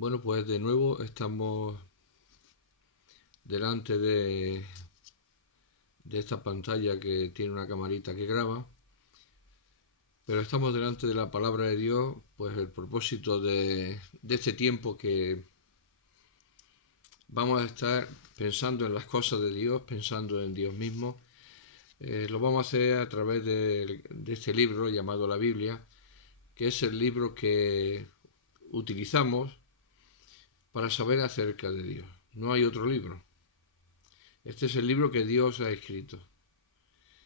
Bueno, pues de nuevo estamos delante de esta pantalla que tiene una camarita que graba, pero estamos delante de la palabra de Dios, pues el propósito de este tiempo que vamos a estar pensando en las cosas de Dios, pensando en Dios mismo. Lo vamos a hacer a través de este libro llamado la Biblia, que es el libro que utilizamos para saber acerca de Dios. No hay otro libro. Este es el libro que Dios ha escrito.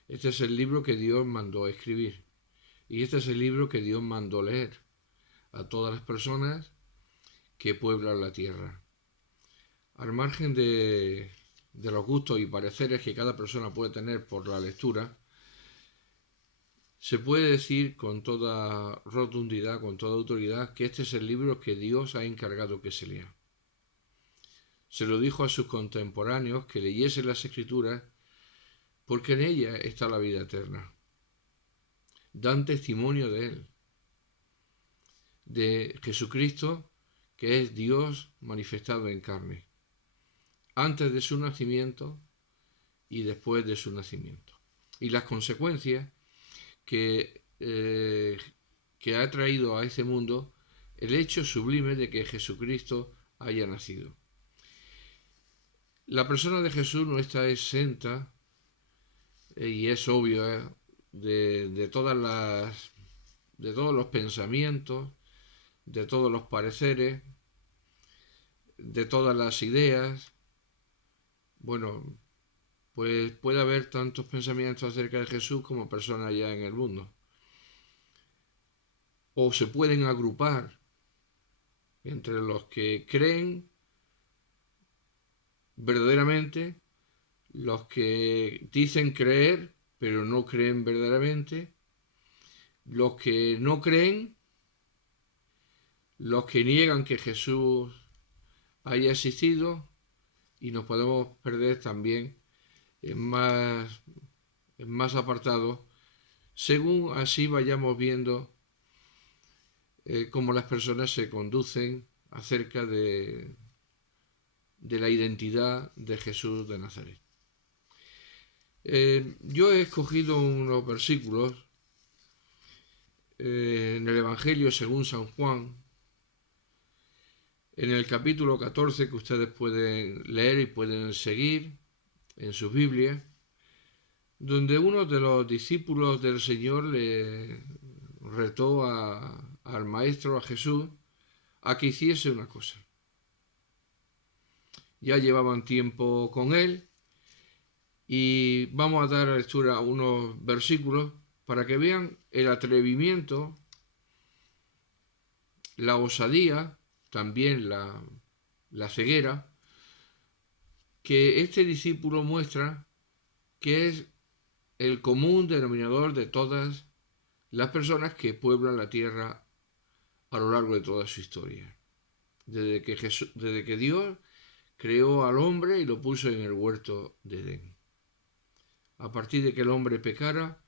Este es el libro que Dios mandó a escribir. Y este es el libro que Dios mandó leer a todas las personas que pueblan la tierra. Al margen de los gustos y pareceres que cada persona puede tener por la lectura, se puede decir con toda rotundidad, con toda autoridad, que este es el libro que Dios ha encargado que se lea. Se lo dijo a sus contemporáneos que leyesen las Escrituras porque en ellas está la vida eterna. Dan testimonio de él, de Jesucristo, que es Dios manifestado en carne, antes de su nacimiento y después de su nacimiento. Y las consecuencias que ha traído a este mundo el hecho sublime de que Jesucristo haya nacido. La persona de Jesús no está exenta, y es obvio, de todos los pensamientos, de todos los pareceres, de todas las ideas. Bueno, pues puede haber tantos pensamientos acerca de Jesús como personas ya en el mundo. O se pueden agrupar entre los que creen verdaderamente, los que dicen creer pero no creen verdaderamente, los que no creen, los que niegan que Jesús haya existido, y nos podemos perder también en más apartados, según así vayamos viendo cómo las personas se conducen acerca de la identidad de Jesús de Nazaret. Yo he escogido unos versículos en el Evangelio según San Juan, en el capítulo 14, que ustedes pueden leer y pueden seguir en sus Biblias, donde uno de los discípulos del Señor le retó al Maestro, a Jesús, a que hiciese una cosa. Ya llevaban tiempo con él y vamos a dar lectura a unos versículos para que vean el atrevimiento, la osadía, también la ceguera, que este discípulo muestra, que es el común denominador de todas las personas que pueblan la tierra a lo largo de toda su historia. Desde que Dios creó al hombre y lo puso en el huerto de Edén. A partir de que el hombre pecara,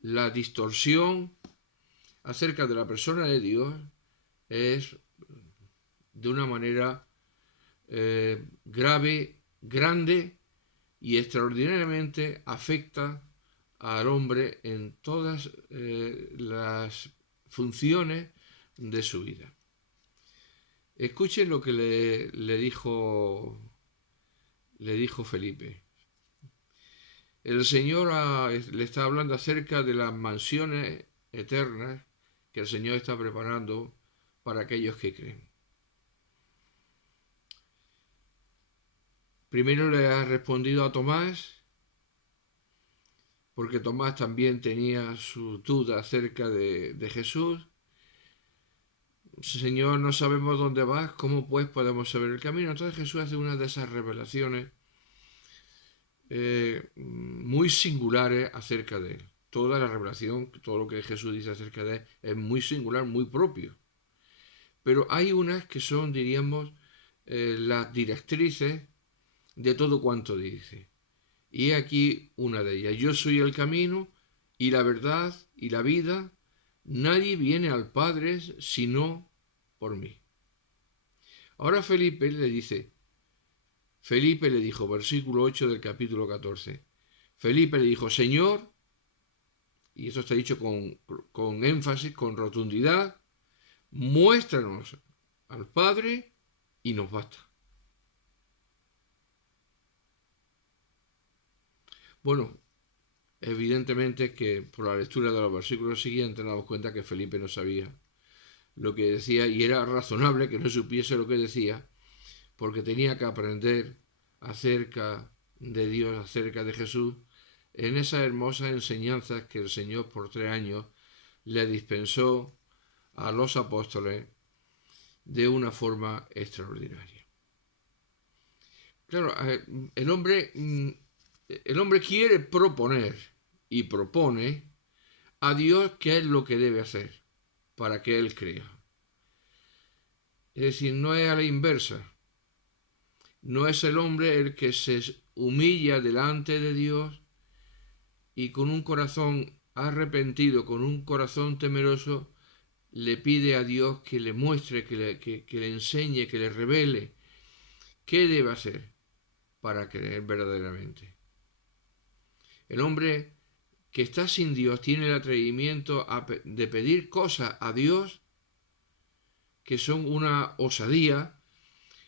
la distorsión acerca de la persona de Dios es de una manera grave, grande y extraordinariamente afecta al hombre en todas las funciones de su vida. Escuchen lo que le dijo Felipe. El Señor le está hablando acerca de las mansiones eternas que el Señor está preparando para aquellos que creen. Primero le ha respondido a Tomás, porque Tomás también tenía su duda acerca de Jesús. Señor, no sabemos dónde vas, ¿cómo pues podemos saber el camino? Entonces Jesús hace una de esas revelaciones muy singulares acerca de él. Toda la revelación, todo lo que Jesús dice acerca de él es muy singular, muy propio. Pero hay unas que son, diríamos, las directrices de todo cuanto dice. Y aquí una de ellas. Yo soy el camino y la verdad y la vida. Nadie viene al Padre sino por mí. Ahora Felipe le dijo, versículo 8 del capítulo 14, Felipe le dijo, Señor, y esto está dicho con énfasis, con rotundidad, muéstranos al Padre y nos basta. Bueno, evidentemente que por la lectura de los versículos siguientes nos damos cuenta que Felipe no sabía lo que decía y era razonable que no supiese lo que decía porque tenía que aprender acerca de Dios, acerca de Jesús, en esas hermosas enseñanzas que el Señor por 3 años le dispensó a los apóstoles de una forma extraordinaria. Claro, el hombre quiere proponer y propone a Dios qué es lo que debe hacer para que Él crea. Es decir, no es a la inversa. No es el hombre el que se humilla delante de Dios y con un corazón arrepentido, con un corazón temeroso, le pide a Dios que le muestre, que le enseñe, que le revele qué debe hacer para creer verdaderamente. El hombre que está sin Dios tiene el atrevimiento de pedir cosas a Dios que son una osadía,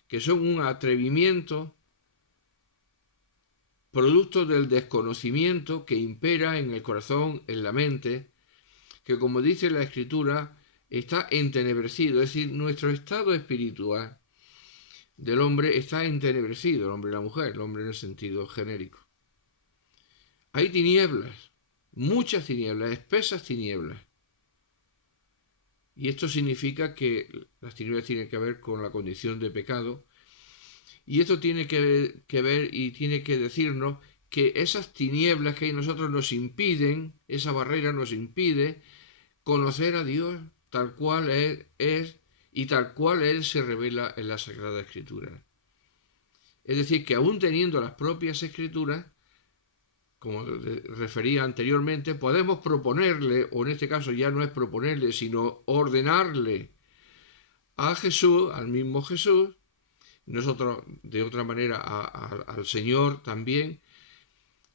que son un atrevimiento producto del desconocimiento que impera en el corazón, en la mente, que como dice la Escritura, está entenebrecido, es decir, nuestro estado espiritual del hombre está entenebrecido, el hombre y la mujer, el hombre en el sentido genérico. Hay tinieblas, muchas tinieblas, espesas tinieblas. Y esto significa que las tinieblas tienen que ver con la condición de pecado. Y esto tiene que ver y tiene que decirnos que esas tinieblas que hay en nosotros nos impiden, esa barrera nos impide conocer a Dios tal cual es y tal cual Él se revela en la Sagrada Escritura. Es decir, que aún teniendo las propias Escrituras, como refería anteriormente, podemos proponerle, o en este caso ya no es proponerle, sino ordenarle a Jesús, al mismo Jesús, nosotros de otra manera al Señor también,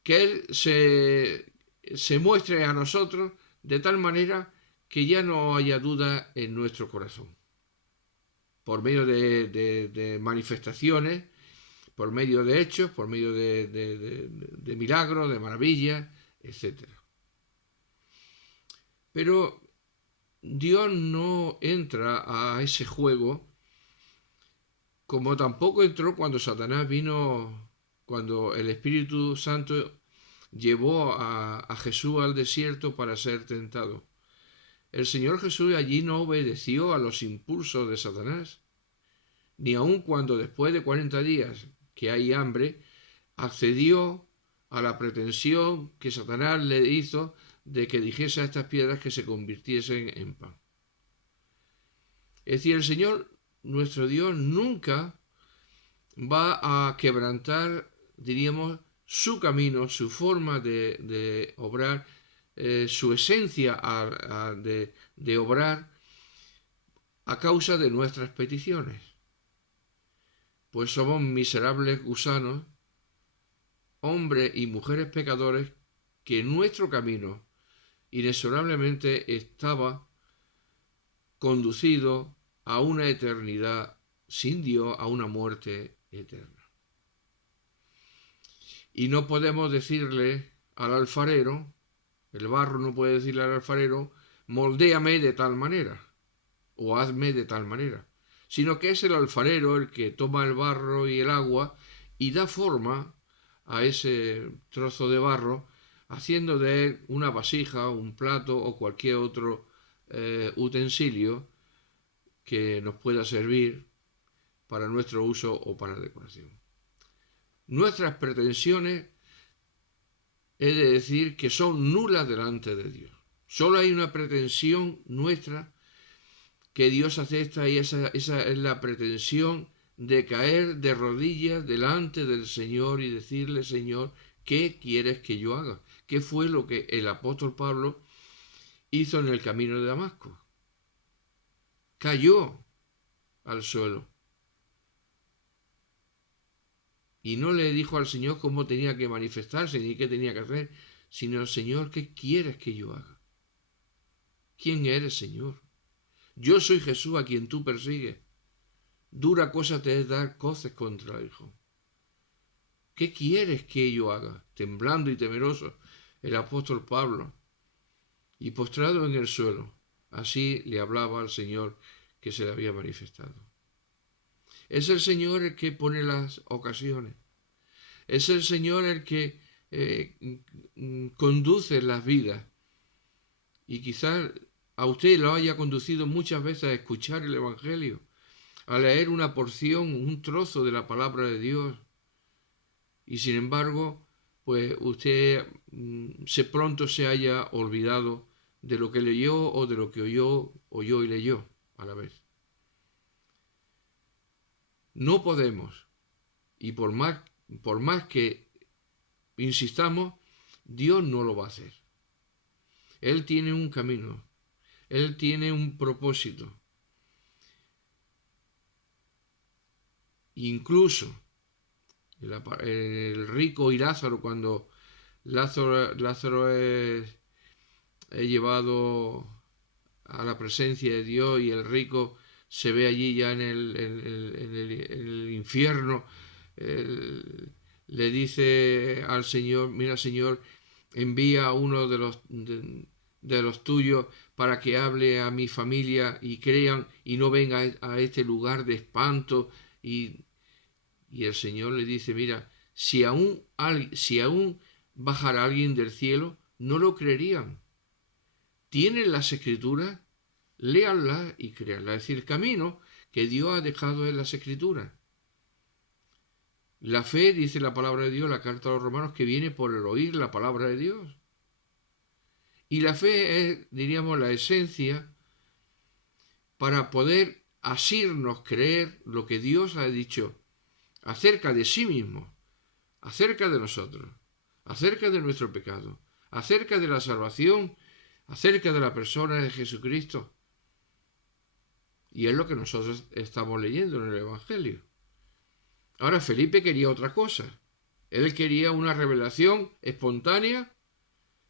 que Él se muestre a nosotros de tal manera que ya no haya duda en nuestro corazón, por medio de manifestaciones, por medio de hechos, por medio de milagros, de maravillas, etc. Pero Dios no entra a ese juego como tampoco entró cuando Satanás vino, cuando el Espíritu Santo llevó a Jesús al desierto para ser tentado. El Señor Jesús allí no obedeció a los impulsos de Satanás, ni aun cuando después de 40 días que hay hambre, accedió a la pretensión que Satanás le hizo de que dijese a estas piedras que se convirtiesen en pan. Es decir, el Señor, nuestro Dios, nunca va a quebrantar, diríamos, su camino, su forma de obrar, su esencia de obrar a causa de nuestras peticiones. Pues somos miserables gusanos, hombres y mujeres pecadores, que nuestro camino inexorablemente estaba conducido a una eternidad sin Dios, a una muerte eterna. Y no podemos decirle al alfarero, el barro no puede decirle al alfarero, moldéame de tal manera, o hazme de tal manera, sino que es el alfarero el que toma el barro y el agua y da forma a ese trozo de barro, haciendo de él una vasija, un plato o cualquier otro utensilio que nos pueda servir para nuestro uso o para decoración. Nuestras pretensiones es de decir que son nulas delante de Dios. Solo hay una pretensión nuestra que Dios acepta y esa es la pretensión de caer de rodillas delante del Señor y decirle, Señor, ¿qué quieres que yo haga? ¿Qué fue lo que el apóstol Pablo hizo en el camino de Damasco? Cayó al suelo Y no le dijo al Señor cómo tenía que manifestarse ni qué tenía que hacer, sino, Señor, ¿qué quieres que yo haga? ¿Quién eres, Señor? Yo soy Jesús a quien tú persigues. Dura cosa te es dar coces contra el hijo. ¿Qué quieres que yo haga? Temblando y temeroso, el apóstol Pablo, y postrado en el suelo, así le hablaba al Señor que se le había manifestado. Es el Señor el que pone las ocasiones. Es el Señor el que conduce las vidas. Y quizás a usted lo haya conducido muchas veces a escuchar el Evangelio, a leer una porción, un trozo de la palabra de Dios. Y sin embargo, pues usted pronto se haya olvidado de lo que leyó o de lo que oyó y leyó a la vez. No podemos, y por más que insistamos, Dios no lo va a hacer. Él tiene un camino, Él tiene un propósito. Incluso el rico y Lázaro, cuando Lázaro es llevado a la presencia de Dios y el rico se ve allí ya en el infierno, le dice al Señor, mira Señor, envía a uno de los tuyos para que hable a mi familia y crean y no venga a este lugar de espanto. Y el Señor le dice, mira, si aún bajara alguien del cielo, no lo creerían. Tienen las Escrituras, léanlas y créanlas. Es decir, el camino que Dios ha dejado en las Escrituras. La fe, dice la palabra de Dios, la carta a los romanos, que viene por el oír la palabra de Dios. Y la fe es, diríamos, la esencia para poder asirnos creer lo que Dios ha dicho acerca de sí mismo, acerca de nosotros, acerca de nuestro pecado, acerca de la salvación, acerca de la persona de Jesucristo. Y es lo que nosotros estamos leyendo en el Evangelio. Ahora, Felipe quería otra cosa. Él quería una revelación espontánea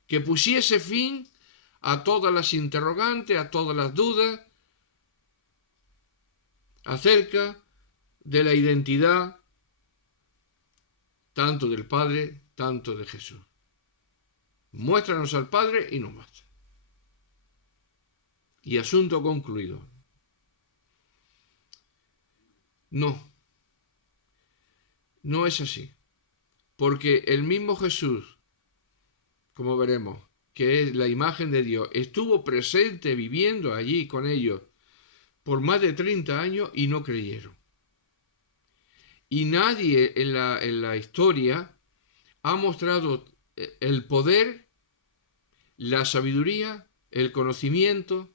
que pusiese fin a todas las interrogantes, a todas las dudas acerca de la identidad tanto del Padre, tanto de Jesús. Muéstranos al Padre y nos basta. Y asunto concluido. No es así. Porque el mismo Jesús, como veremos, que es la imagen de Dios, estuvo presente viviendo allí con ellos por más de 30 años y no creyeron. Y nadie en la historia ha mostrado el poder, la sabiduría, el conocimiento,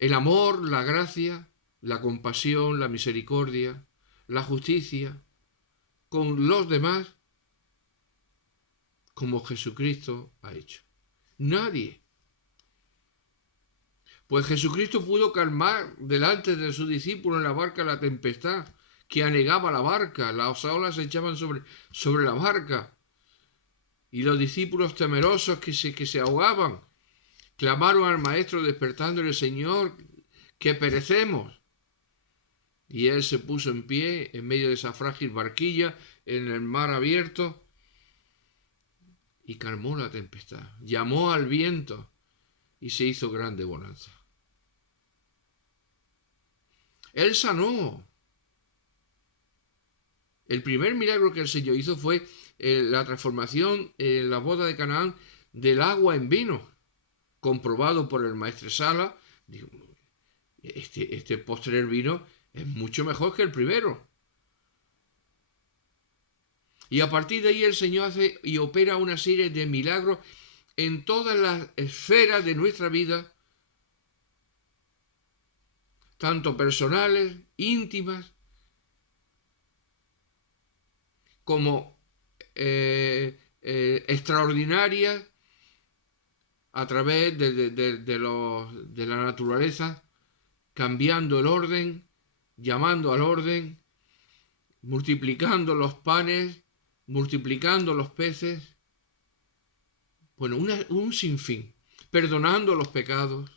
el amor, la gracia, la compasión, la misericordia, la justicia con los demás como Jesucristo ha hecho. Nadie. Pues Jesucristo pudo calmar delante de sus discípulos en la barca la tempestad que anegaba la barca, las olas se echaban sobre la barca y los discípulos temerosos que se ahogaban clamaron al Maestro despertándole, Señor, que perecemos. Y él se puso en pie en medio de esa frágil barquilla en el mar abierto y calmó la tempestad, llamó al viento y se hizo grande bonanza. Él sanó. El primer milagro que el Señor hizo fue la transformación en la boda de Canaán del agua en vino, comprobado por el maestresala. Digo, este postrer vino es mucho mejor que el primero. Y a partir de ahí el Señor hace y opera una serie de milagros en todas las esferas de nuestra vida, tanto personales, íntimas, como extraordinarias a través de la naturaleza, cambiando el orden, llamando al orden, multiplicando los panes, multiplicando los peces, bueno, un sinfín, perdonando los pecados,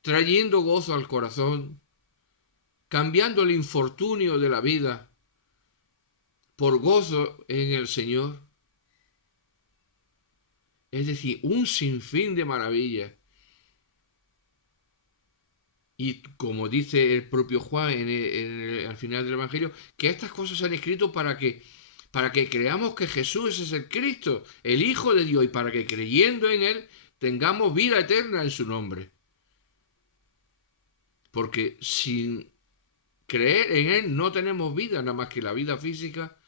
trayendo gozo al corazón, cambiando el infortunio de la vida por gozo en el Señor. Es decir, un sinfín de maravillas. Y como dice el propio Juan al final del Evangelio, que estas cosas se han escrito para que creamos que Jesús es el Cristo, el Hijo de Dios, y para que creyendo en Él tengamos vida eterna en su nombre. Porque sin creer en Él no tenemos vida, nada más que la vida física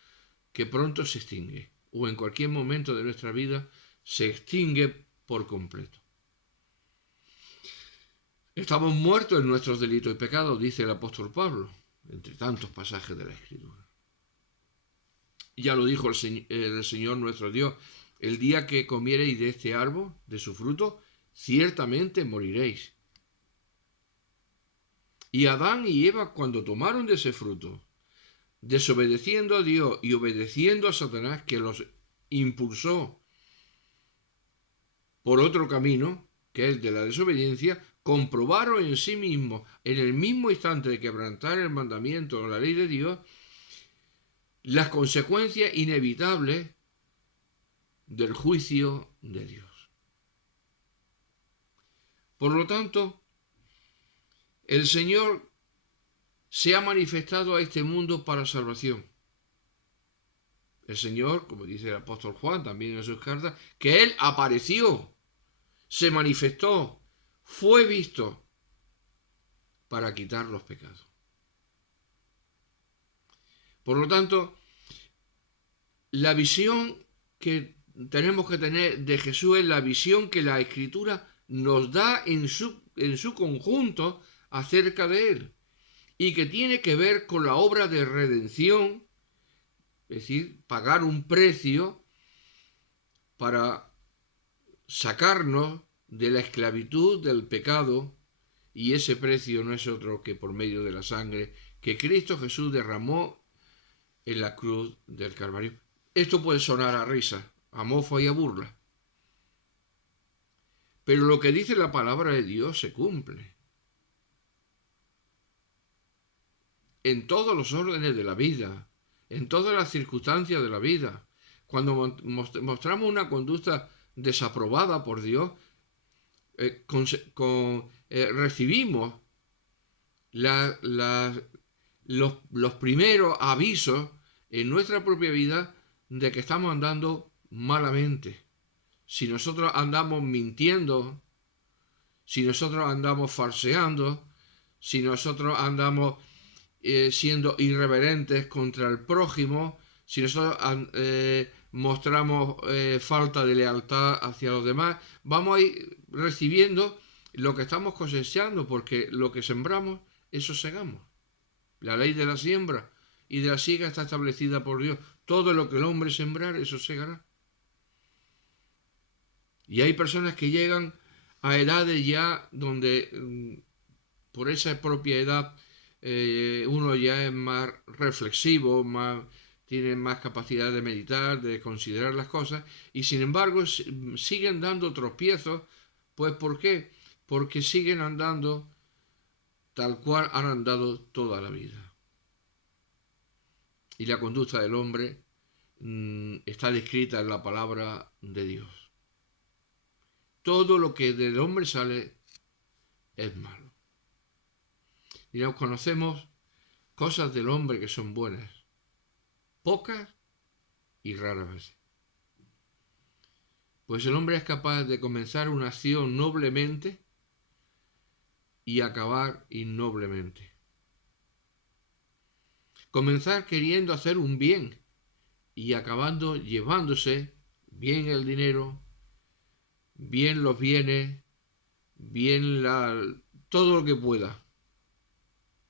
que pronto se extingue, o en cualquier momento de nuestra vida se extingue por completo. Estamos muertos en nuestros delitos y pecados, dice el apóstol Pablo, entre tantos pasajes de la Escritura. Ya lo dijo el Señor nuestro Dios: el día que comiereis de este árbol, de su fruto, ciertamente moriréis. Y Adán y Eva, cuando tomaron de ese fruto, desobedeciendo a Dios y obedeciendo a Satanás, que los impulsó por otro camino, que es el de la desobediencia, comprobaron en sí mismos, en el mismo instante de quebrantar el mandamiento o la ley de Dios, las consecuencias inevitables del juicio de Dios. Por lo tanto, el Señor se ha manifestado a este mundo para salvación. El Señor, como dice el apóstol Juan también en sus cartas, que Él apareció, se manifestó, fue visto para quitar los pecados. Por lo tanto, la visión que tenemos que tener de Jesús es la visión que la Escritura nos da en su conjunto acerca de Él, y que tiene que ver con la obra de redención, es decir, pagar un precio para sacarnos de la esclavitud del pecado, y ese precio no es otro que por medio de la sangre que Cristo Jesús derramó en la cruz del Calvario. Esto puede sonar a risa, a mofa y a burla, pero lo que dice la palabra de Dios se cumple. En todos los órdenes de la vida, en todas las circunstancias de la vida. Cuando mostramos una conducta desaprobada por Dios, recibimos los primeros avisos en nuestra propia vida de que estamos andando malamente. Si nosotros andamos mintiendo, si nosotros andamos falseando, si nosotros andamos siendo irreverentes contra el prójimo, si nosotros mostramos falta de lealtad hacia los demás, vamos a ir recibiendo lo que estamos cosechando, porque lo que sembramos, eso segamos. La ley de la siembra y de la siega está establecida por Dios. Todo lo que el hombre sembrar, eso segará. Y hay personas que llegan a edades ya donde por esa propia edad uno ya es más reflexivo, tiene más capacidad de meditar, de considerar las cosas, y sin embargo siguen dando tropiezos. Pues ¿por qué? Porque siguen andando tal cual han andado toda la vida. Y la conducta del hombre está descrita en la palabra de Dios. Todo lo que del hombre sale es malo. Digamos, conocemos cosas del hombre que son buenas, pocas y raras veces. Pues el hombre es capaz de comenzar una acción noblemente y acabar ignoblemente. Comenzar queriendo hacer un bien y acabando llevándose bien el dinero, bien los bienes, bien todo lo que pueda.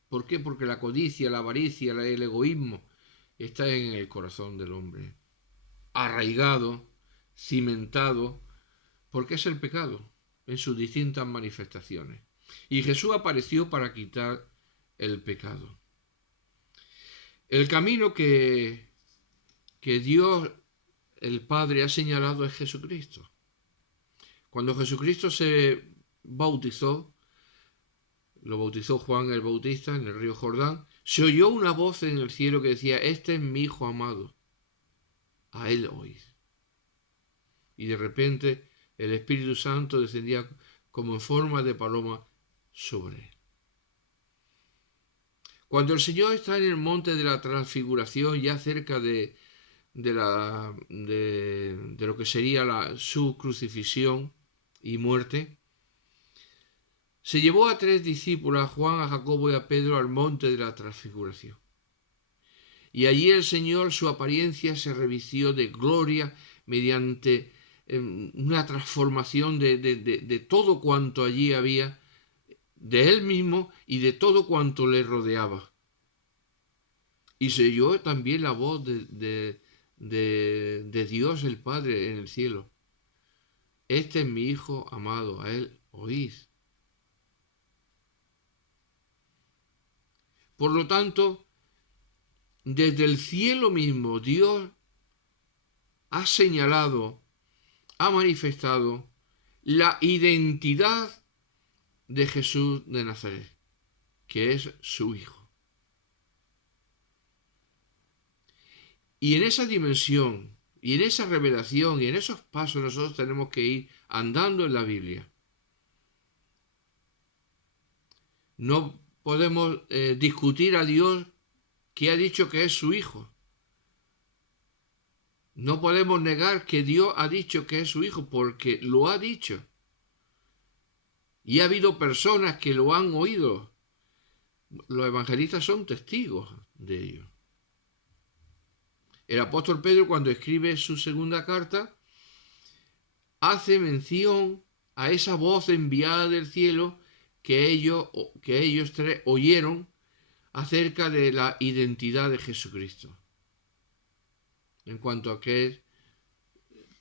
¿Por qué? Porque la codicia, la avaricia, el egoísmo está en el corazón del hombre, arraigado, cimentado, porque es el pecado en sus distintas manifestaciones. Y Jesús apareció para quitar el pecado. El camino que Dios, el Padre, ha señalado es Jesucristo. Cuando Jesucristo se bautizó, lo bautizó Juan el Bautista en el río Jordán, se oyó una voz en el cielo que decía: este es mi Hijo amado, a él oíd. Y de repente el Espíritu Santo descendía como en forma de paloma sobre él. Cuando el Señor está en el monte de la transfiguración, ya cerca de lo que sería su crucifixión y muerte, se llevó a 3 discípulos, a Juan, a Jacobo y a Pedro, al monte de la transfiguración. Y allí el Señor, su apariencia se revistió de gloria mediante una transformación de todo cuanto allí había, de él mismo y de todo cuanto le rodeaba. Y se oyó también la voz de Dios el Padre en el cielo: este es mi Hijo amado, a él oíd. Por lo tanto, desde el cielo mismo Dios ha señalado, ha manifestado la identidad de Jesús de Nazaret, que es su Hijo. Y en esa dimensión, y en esa revelación, y en esos pasos nosotros tenemos que ir andando en la Biblia. No podemos discutir a Dios que ha dicho que es su Hijo. No podemos negar que Dios ha dicho que es su Hijo, porque lo ha dicho. Y ha habido personas que lo han oído. Los evangelistas son testigos de ello. El apóstol Pedro, cuando escribe su segunda carta, hace mención a esa voz enviada del cielo que ellos 3 oyeron acerca de la identidad de Jesucristo, en cuanto a que es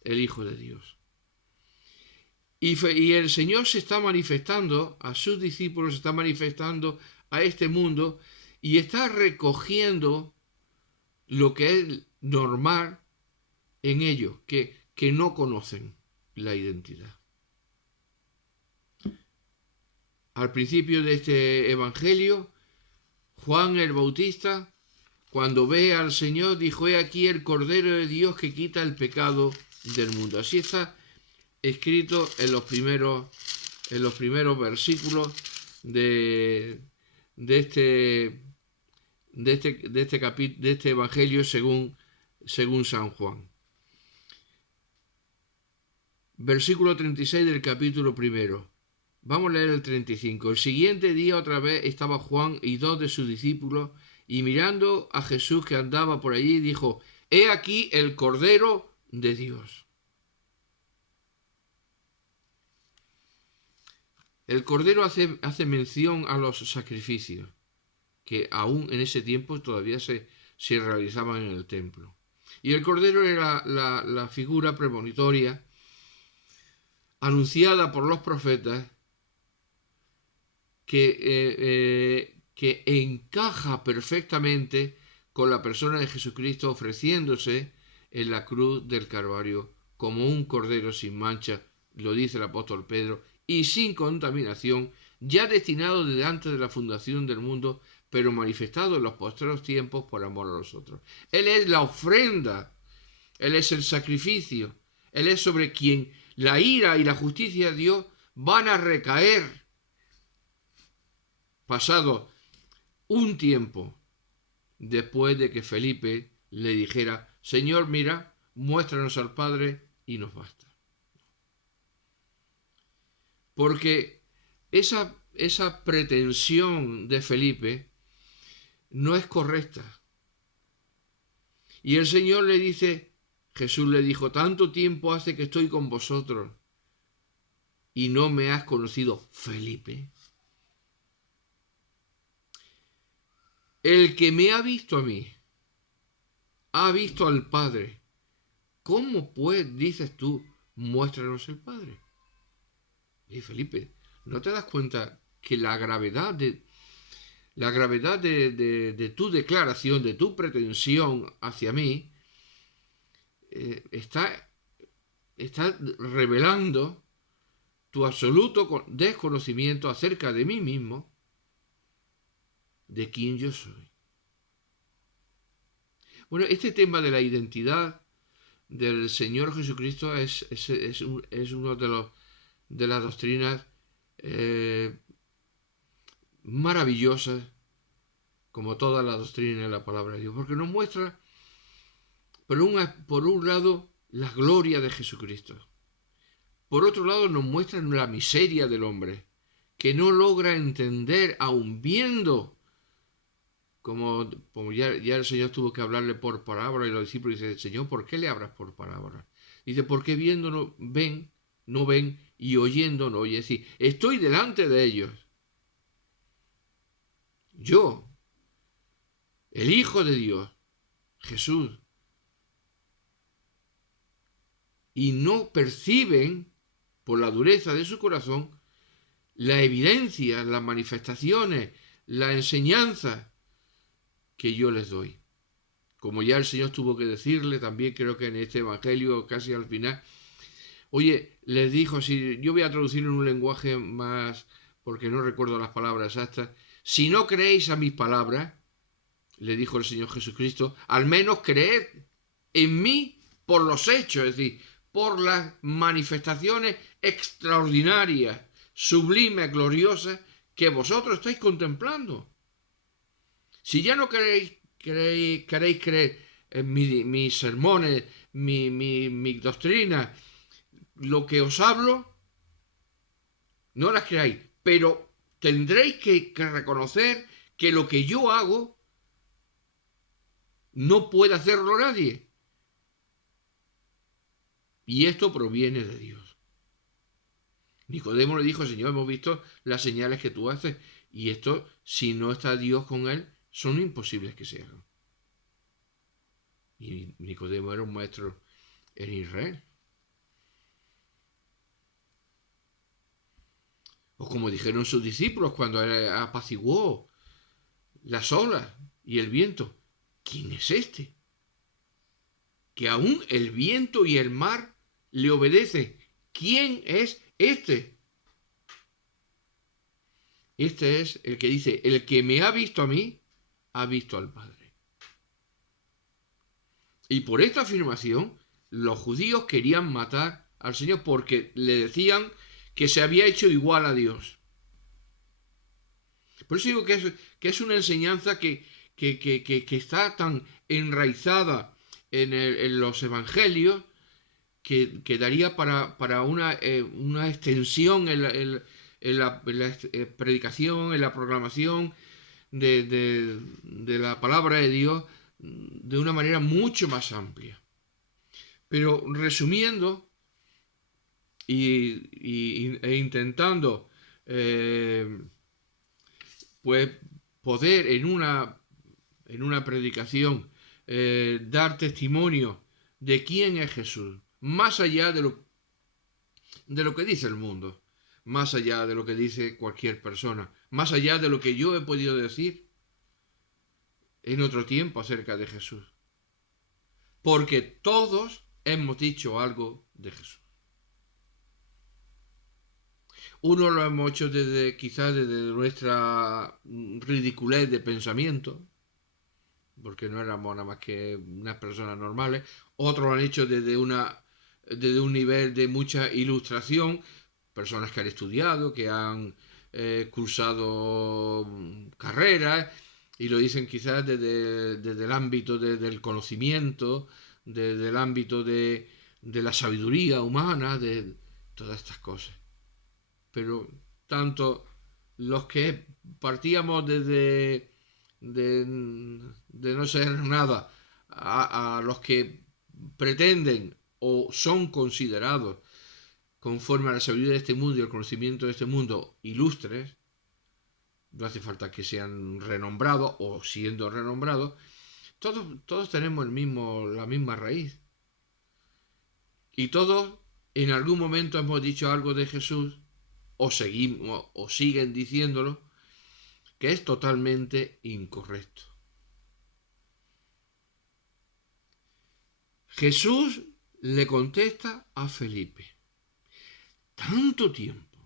el Hijo de Dios. Y el Señor se está manifestando a sus discípulos, se está manifestando a este mundo y está recogiendo lo que es normal en ellos, que no conocen la identidad. Al principio de este evangelio, Juan el Bautista, cuando ve al Señor, dijo: he aquí el Cordero de Dios que quita el pecado del mundo. Así está escrito en los primeros versículos de este evangelio según San Juan. Versículo 36 del capítulo 1. Vamos a leer el 35. El siguiente día otra vez estaba Juan y 2 de sus discípulos, y mirando a Jesús que andaba por allí, dijo: he aquí el Cordero de Dios. El Cordero hace mención a los sacrificios que aún en ese tiempo todavía se realizaban en el templo. Y el Cordero era la figura premonitoria anunciada por los profetas que encaja perfectamente con la persona de Jesucristo ofreciéndose en la cruz del Calvario como un cordero sin mancha, lo dice el apóstol Pedro, y sin contaminación, ya destinado desde antes de la fundación del mundo, pero manifestado en los postreros tiempos por amor a los otros. Él es la ofrenda, Él es el sacrificio, Él es sobre quien la ira y la justicia de Dios van a recaer pasado un tiempo después de que Felipe le dijera: Señor, mira, muéstranos al Padre y nos basta. Porque esa pretensión de Felipe no es correcta. Y el Señor le dice, Jesús le dijo: tanto tiempo hace que estoy con vosotros y no me has conocido, Felipe. El que me ha visto a mí, ha visto al Padre. ¿Cómo pues dices tú, muéstranos el Padre? Y Felipe, ¿no te das cuenta que la gravedad la gravedad de tu declaración, de tu pretensión hacia mí, está revelando tu absoluto desconocimiento acerca de mí mismo, de quién yo soy. Bueno, este tema de la identidad del Señor Jesucristo es uno de las doctrinas maravillosas, como toda la doctrina de la palabra de Dios, porque nos muestra, por un lado, la gloria de Jesucristo. Por otro lado, nos muestra la miseria del hombre, que no logra entender, aun viendo, como ya el Señor tuvo que hablarle por parábola, y los discípulos dicen: Señor, ¿por qué le hablas por parábola? Dice: porque viendo no ven, y oyendo no oyen. Es decir, estoy delante de ellos. Yo, el Hijo de Dios, Jesús, y no perciben, por la dureza de su corazón, la evidencia, las manifestaciones, la enseñanza que yo les doy. Como ya el Señor tuvo que decirle, también creo que en este Evangelio, casi al final, oye, les dijo, si yo voy a traducir en un lenguaje más, porque no recuerdo las palabras exactas: si no creéis a mis palabras, le dijo el Señor Jesucristo, al menos creed en mí por los hechos, es decir, por las manifestaciones extraordinarias, sublimes, gloriosas, que vosotros estáis contemplando. Si ya no queréis creer en mis sermones, mi doctrina, lo que os hablo, no las creáis, pero tendréis que reconocer que lo que yo hago no puede hacerlo nadie. Y esto proviene de Dios. Nicodemo le dijo: Señor, hemos visto las señales que tú haces, y esto, si no está Dios con él, son imposibles que se hagan. Y Nicodemo era un maestro en Israel. O como dijeron sus discípulos cuando apaciguó las olas y el viento: ¿quién es este? Que aún el viento y el mar le obedecen. ¿Quién es este? Este es el que dice: el que me ha visto a mí, ha visto al Padre. Y por esta afirmación, los judíos querían matar al Señor, porque le decían que se había hecho igual a Dios. Por eso digo que es una enseñanza que está tan enraizada en los evangelios, que daría para una extensión en la predicación, en la proclamación de la palabra de Dios, de una manera mucho más amplia. Pero resumiendo e intentando pues poder en una predicación dar testimonio de quién es Jesús, más allá de lo que dice el mundo, más allá de lo que dice cualquier persona, más allá de lo que yo he podido decir en otro tiempo acerca de Jesús. Porque todos hemos dicho algo de Jesús. Uno lo hemos hecho quizás desde nuestra ridiculez de pensamiento, porque no éramos nada más que unas personas normales. Otros lo han hecho desde un nivel de mucha ilustración, personas que han estudiado, que han cursado carreras, y lo dicen quizás desde el ámbito del conocimiento, desde el ámbito de la sabiduría humana, de todas estas cosas. Pero tanto los que partíamos de no ser nada, a los que pretenden o son considerados conforme a la sabiduría de este mundo y el conocimiento de este mundo ilustres, no hace falta que sean renombrados o siendo renombrados, todos tenemos la misma raíz. Y todos en algún momento hemos dicho algo de Jesús, o seguimos, o siguen diciéndolo, que es totalmente incorrecto. Jesús le contesta a Felipe: tanto tiempo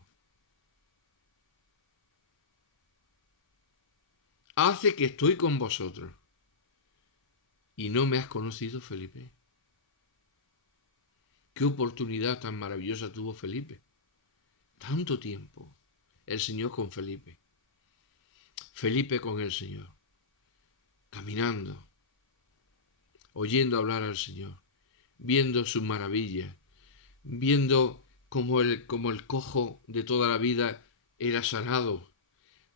hace que estoy con vosotros y no me has conocido, Felipe. Qué oportunidad tan maravillosa tuvo Felipe. Tanto tiempo el Señor con Felipe. Felipe con el Señor. Caminando. Oyendo hablar al Señor. Viendo sus maravillas. Viendo cómo el cojo de toda la vida era sanado.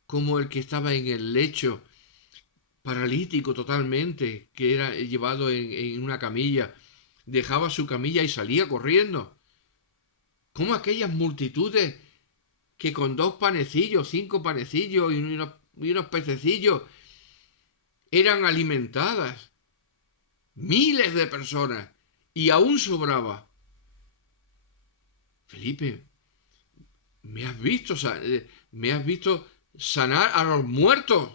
Cómo el que estaba en el lecho, paralítico totalmente, que era llevado en una camilla, dejaba su camilla y salía corriendo. Cómo aquellas multitudes que con 2 panecillos, 5 panecillos y unos pececillos eran alimentadas. Miles de personas. Y aún sobraba. Felipe, me has visto sanar a los muertos.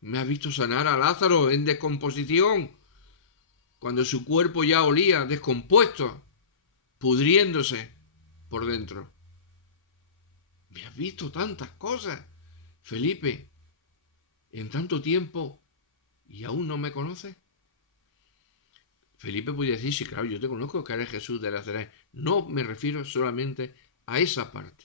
Me has visto sanar a Lázaro en descomposición, cuando su cuerpo ya olía descompuesto, pudriéndose por dentro. Me has visto tantas cosas, Felipe, en tanto tiempo, y aún no me conoces. Felipe podía decir: sí, claro, yo te conozco, que eres Jesús de Nazaret. No me refiero solamente a esa parte,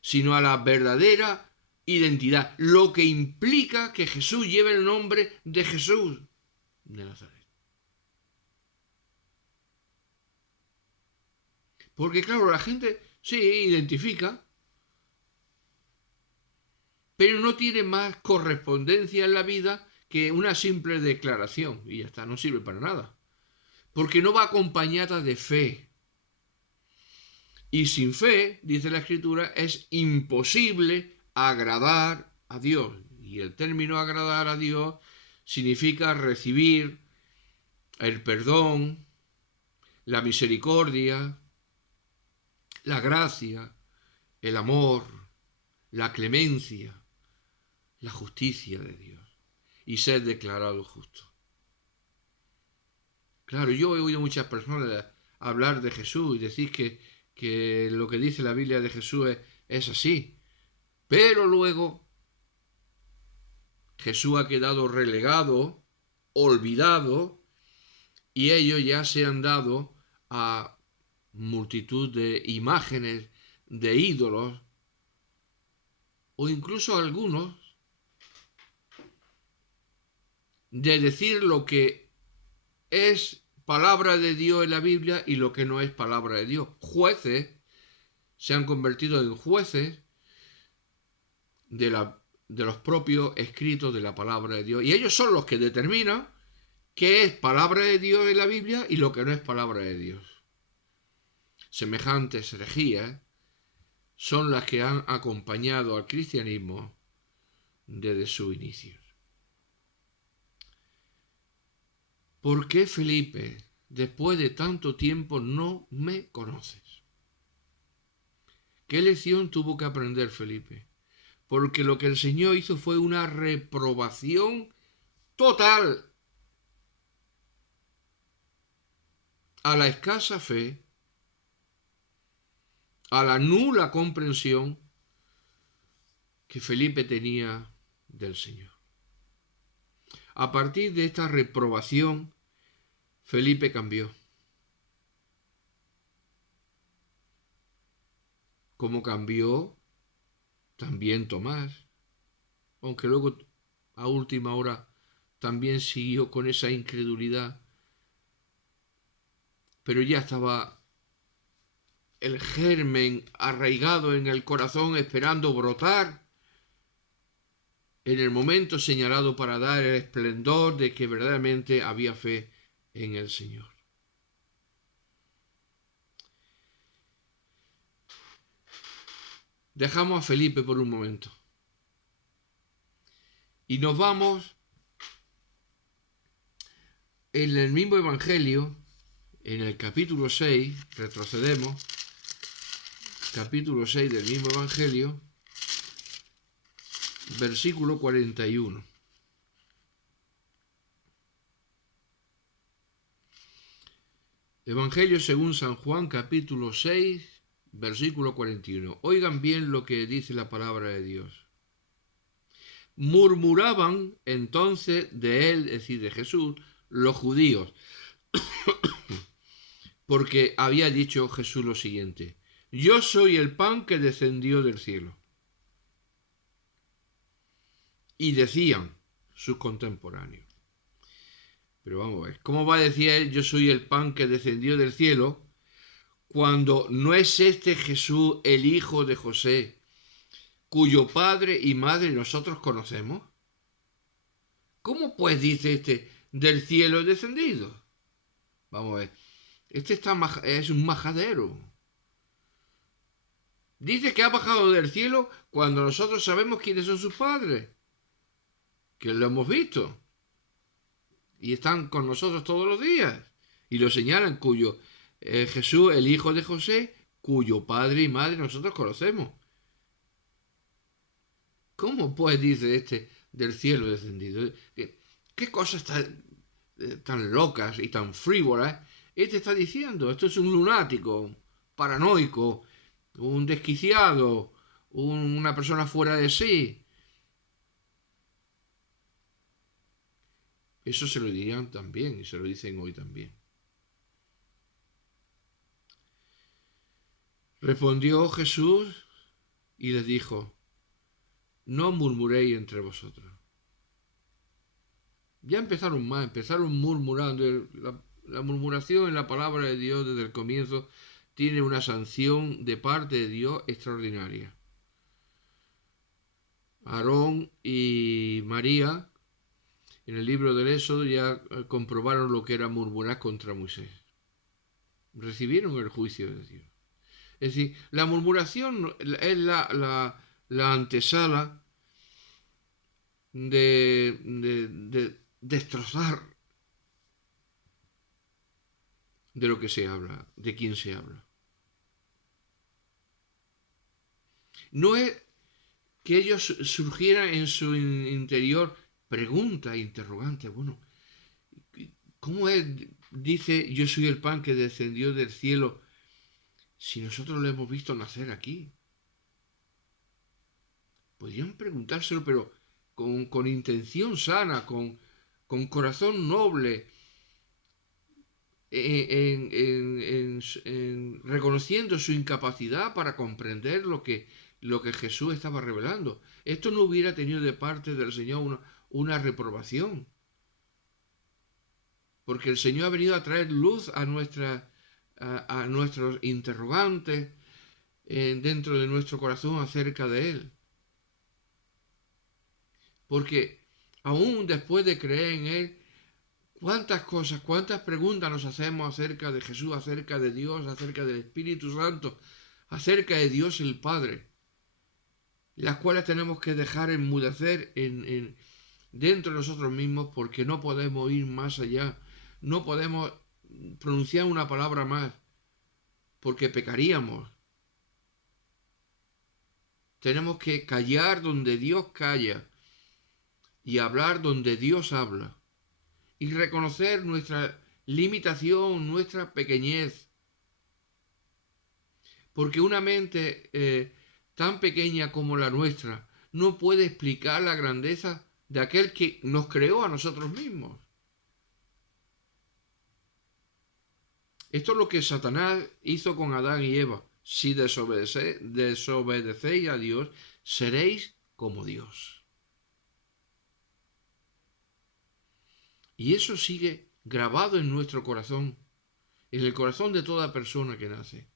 sino a la verdadera identidad, lo que implica que Jesús lleve el nombre de Jesús de Nazaret. Porque claro, la gente sí identifica, pero no tiene más correspondencia en la vida que una simple declaración, y ya está, no sirve para nada, porque no va acompañada de fe. Y sin fe, dice la Escritura, es imposible agradar a Dios. Y el término agradar a Dios significa recibir el perdón, la misericordia, la gracia, el amor, la clemencia, la justicia de Dios y ser declarado justo. Claro, yo he oído muchas personas hablar de Jesús y decir que lo que dice la Biblia de Jesús es así, pero luego Jesús ha quedado relegado, olvidado, y ellos ya se han dado a multitud de imágenes, de ídolos, o incluso algunos de decir lo que es palabra de Dios en la Biblia y lo que no es palabra de Dios. Jueces se han convertido en jueces de los propios escritos de la palabra de Dios. Y ellos son los que determinan qué es palabra de Dios en la Biblia y lo que no es palabra de Dios. Semejantes herejías son las que han acompañado al cristianismo desde su inicio. ¿Por qué, Felipe, después de tanto tiempo no me conoces? ¿Qué lección tuvo que aprender Felipe? Porque lo que el Señor hizo fue una reprobación total a la escasa fe, a la nula comprensión que Felipe tenía del Señor. A partir de esta reprobación, Felipe cambió. Como cambió también Tomás, aunque luego a última hora también siguió con esa incredulidad, pero ya estaba el germen arraigado en el corazón, esperando brotar en el momento señalado para dar el esplendor de que verdaderamente había fe en el Señor. Dejamos a Felipe por un momento y nos vamos en el mismo Evangelio, en el capítulo 6, retrocedemos, capítulo 6 del mismo Evangelio, versículo 41. Evangelio según San Juan, capítulo 6, versículo 41. Oigan bien lo que dice la palabra de Dios. Murmuraban entonces de él, es decir, de Jesús, los judíos, porque había dicho Jesús lo siguiente: yo soy el pan que descendió del cielo. Y decían sus contemporáneos: pero vamos a ver, ¿cómo va a decir él yo soy el pan que descendió del cielo cuando no es este Jesús el hijo de José, cuyo padre y madre nosotros conocemos? ¿Cómo pues dice este del cielo descendido? Vamos a ver, este es un majadero. Dice que ha bajado del cielo cuando nosotros sabemos quiénes son sus padres, que lo hemos visto y están con nosotros todos los días, y lo señalan, cuyo Jesús, el hijo de José, cuyo padre y madre nosotros conocemos. ¿Cómo pues dice este del cielo descendido? ¿Qué cosas tan locas y tan frívolas este está diciendo? Esto es un lunático, paranoico, un desquiciado, una persona fuera de sí. Eso se lo dirían también y se lo dicen hoy también. Respondió Jesús y les dijo: no murmuréis entre vosotros. Ya empezaron murmurando. La murmuración en la palabra de Dios desde el comienzo tiene una sanción de parte de Dios extraordinaria. Aarón y María en el libro del Éxodo ya comprobaron lo que era murmurar contra Moisés. Recibieron el juicio de Dios. Es decir, la murmuración es la antesala de destrozar de lo que se habla, de quién se habla. No es que ellos surgieran en su interior preguntas, interrogantes. Bueno, ¿cómo es? Dice, yo soy el pan que descendió del cielo, si nosotros lo hemos visto nacer aquí. Podrían preguntárselo, pero con intención sana, con corazón noble, reconociendo su incapacidad para comprender lo que Jesús estaba revelando. Esto no hubiera tenido de parte del Señor una reprobación, porque el Señor ha venido a traer luz a nuestros interrogantes dentro de nuestro corazón acerca de Él. Porque aún después de creer en Él, ¿cuántas cosas, cuántas preguntas nos hacemos acerca de Jesús, acerca de Dios, acerca del Espíritu Santo, acerca de Dios el Padre, las cuales tenemos que dejar enmudecer dentro de nosotros mismos porque no podemos ir más allá, no podemos pronunciar una palabra más porque pecaríamos. Tenemos que callar donde Dios calla y hablar donde Dios habla. Y reconocer nuestra limitación, nuestra pequeñez. Porque una mente tan pequeña como la nuestra no puede explicar la grandeza de aquel que nos creó a nosotros mismos. Esto es lo que Satanás hizo con Adán y Eva. Si desobedecéis a Dios, seréis como Dios. Y eso sigue grabado en nuestro corazón, en el corazón de toda persona que nace.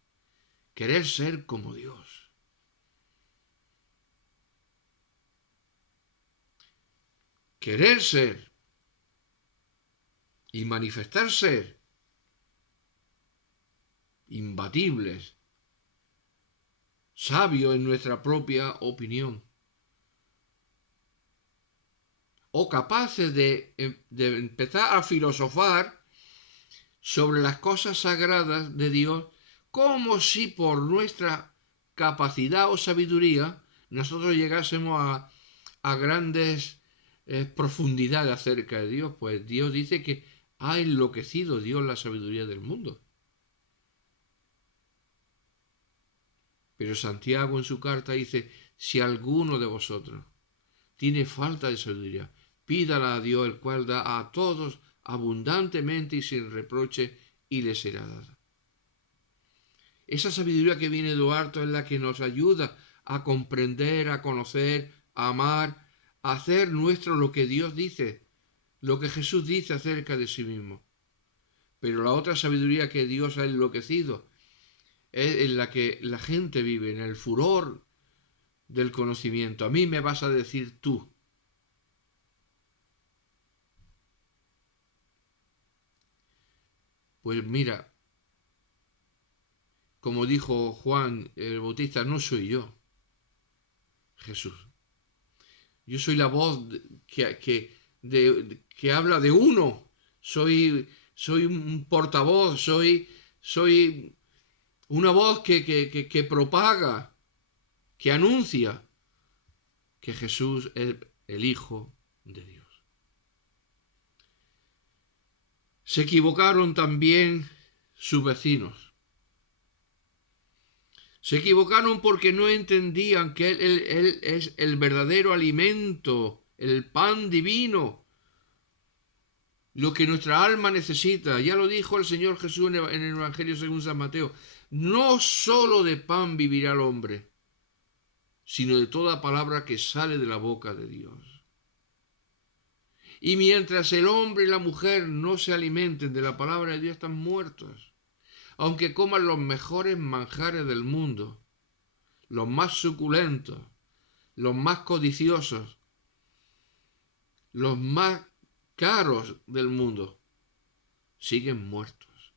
Querer ser como Dios. Querer ser y manifestar ser imbatibles, sabios en nuestra propia opinión, o capaces de empezar a filosofar sobre las cosas sagradas de Dios, como si por nuestra capacidad o sabiduría nosotros llegásemos a grandes profundidades acerca de Dios, pues Dios dice que ha enloquecido Dios la sabiduría del mundo. Pero Santiago en su carta dice, si alguno de vosotros tiene falta de sabiduría, pídala a Dios, el cual da a todos abundantemente y sin reproche, y le será dada. Esa sabiduría que viene de lo alto es la que nos ayuda a comprender, a conocer, a amar, a hacer nuestro lo que Dios dice, lo que Jesús dice acerca de sí mismo. Pero la otra sabiduría que Dios ha enloquecido es en la que la gente vive, en el furor del conocimiento. A mí me vas a decir tú. Pues mira, como dijo Juan el Bautista, no soy yo, Jesús. Yo soy la voz que habla de uno. Soy un portavoz, soy una voz que propaga, que anuncia que Jesús es el Hijo de Dios. Se equivocaron también sus vecinos. Se equivocaron porque no entendían que él es el verdadero alimento, el pan divino, lo que nuestra alma necesita. Ya lo dijo el Señor Jesús en el Evangelio según San Mateo. No solo de pan vivirá el hombre, sino de toda palabra que sale de la boca de Dios. Y mientras el hombre y la mujer no se alimenten de la palabra de Dios, están muertos. Aunque coman los mejores manjares del mundo, los más suculentos, los más codiciosos, los más caros del mundo, siguen muertos.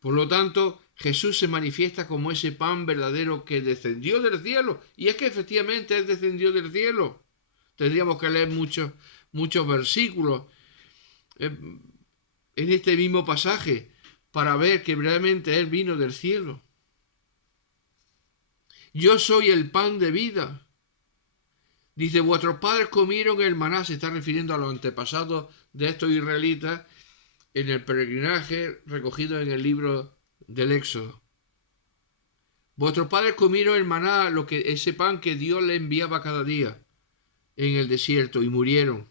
Por lo tanto, Jesús se manifiesta como ese pan verdadero que descendió del cielo. Y es que efectivamente Él descendió del cielo. Tendríamos que leer muchos versículos en este mismo pasaje para ver que realmente Él vino del cielo. Yo soy el pan de vida. Dice, vuestros padres comieron el maná, se está refiriendo a los antepasados de estos israelitas en el peregrinaje recogido en el libro del Éxodo. Vuestros padres comieron el maná, ese pan que Dios le enviaba cada día en el desierto, y murieron.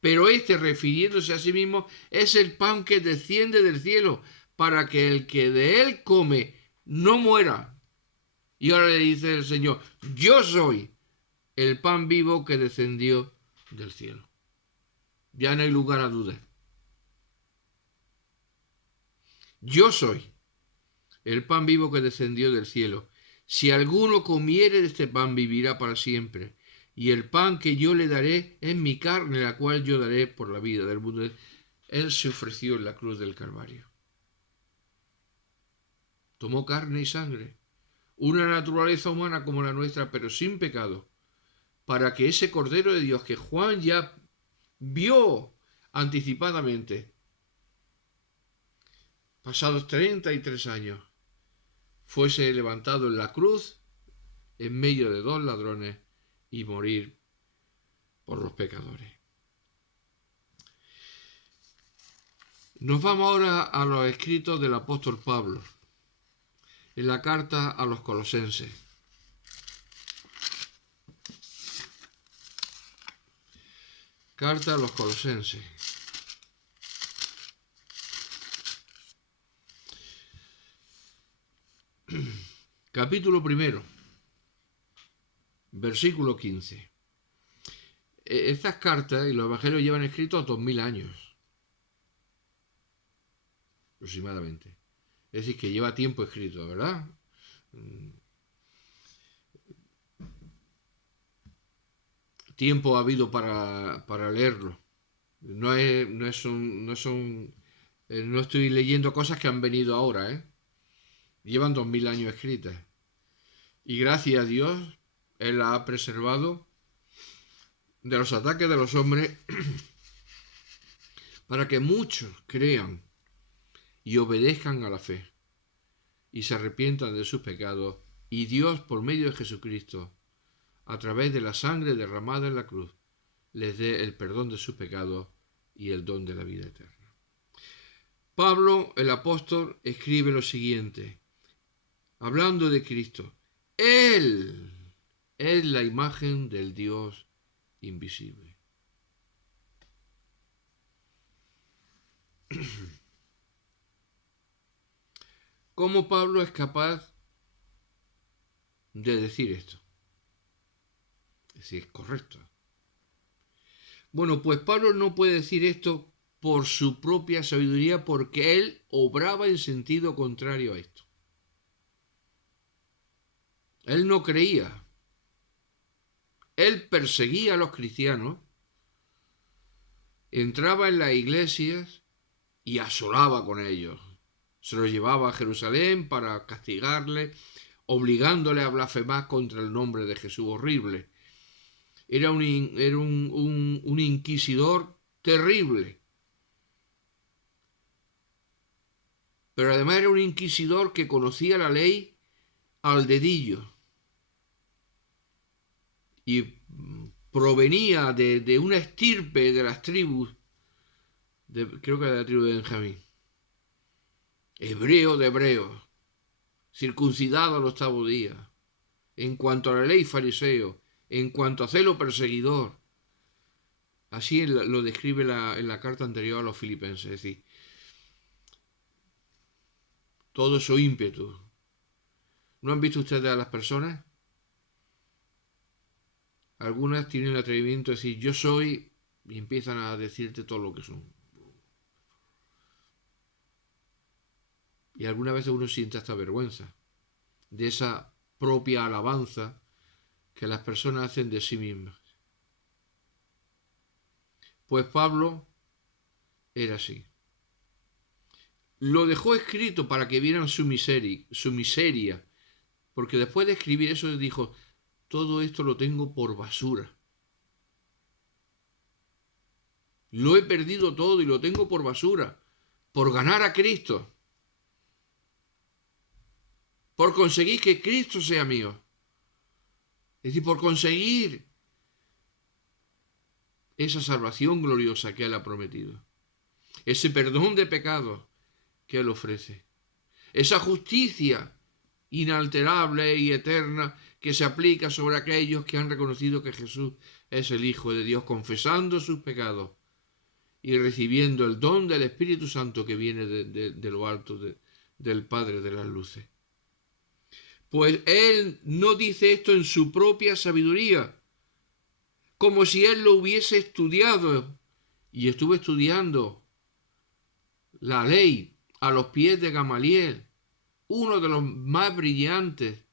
Pero refiriéndose a sí mismo, es el pan que desciende del cielo, para que el que de él come no muera. Y ahora le dice el Señor, yo soy el pan vivo que descendió del cielo. Ya no hay lugar a dudas. Yo soy el pan vivo que descendió del cielo. Si alguno comiere de este pan, vivirá para siempre. Y el pan que yo le daré es mi carne, la cual yo daré por la vida del mundo. Él se ofreció en la cruz del Calvario. Tomó carne y sangre, una naturaleza humana como la nuestra, pero sin pecado, para que ese Cordero de Dios que Juan ya vio anticipadamente, pasados 33 años, fuese levantado en la cruz en medio de dos ladrones y morir por los pecadores. Nos vamos ahora a los escritos del apóstol Pablo, en la carta a los Colosenses. Carta a los Colosenses. Capítulo 1, versículo 15. Estas cartas y los evangelios llevan escritos 2000 años, aproximadamente. Es decir, que lleva tiempo escrito, ¿verdad? Tiempo ha habido para leerlo. No estoy leyendo cosas que han venido ahora, ¿eh? Llevan 2000 años escritas. Y gracias a Dios, Él la ha preservado de los ataques de los hombres para que muchos crean y obedezcan a la fe y se arrepientan de sus pecados, y Dios, por medio de Jesucristo, a través de la sangre derramada en la cruz, les dé el perdón de sus pecados y el don de la vida eterna. Pablo, el apóstol, escribe lo siguiente, hablando de Cristo. Él es la imagen del Dios invisible. ¿Cómo Pablo es capaz de decir esto? Si es correcto. Bueno, pues Pablo no puede decir esto por su propia sabiduría, porque él obraba en sentido contrario a esto. Él no creía. Él perseguía a los cristianos, entraba en las iglesias y asolaba con ellos. Se los llevaba a Jerusalén para castigarle, obligándole a blasfemar contra el nombre de Jesús horrible. Era un inquisidor terrible. Pero además era un inquisidor que conocía la ley al dedillo. Y provenía de una estirpe de las tribus, creo que de la tribu de Benjamín. Hebreo de hebreos, circuncidado al octavo día. En cuanto a la ley, fariseo. En cuanto a celo, perseguidor. Así lo describe en la carta anterior a los filipenses. Es decir, todo su ímpetu. ¿No han visto ustedes a las personas? Algunas tienen el atrevimiento de decir yo soy y empiezan a decirte todo lo que son. Y algunas veces uno siente hasta vergüenza de esa propia alabanza que las personas hacen de sí mismas. Pues Pablo era así. Lo dejó escrito para que vieran su miseria, porque después de escribir eso dijo, todo esto lo tengo por basura. Lo he perdido todo y lo tengo por basura, por ganar a Cristo, por conseguir que Cristo sea mío. Es decir, por conseguir esa salvación gloriosa que Él ha prometido, ese perdón de pecados que Él ofrece, esa justicia inalterable y eterna que se aplica sobre aquellos que han reconocido que Jesús es el Hijo de Dios, confesando sus pecados y recibiendo el don del Espíritu Santo que viene de lo alto, del Padre de las luces. Pues Él no dice esto en su propia sabiduría, como si Él lo hubiese estudiado, y estuvo estudiando la ley a los pies de Gamaliel, uno de los más brillantes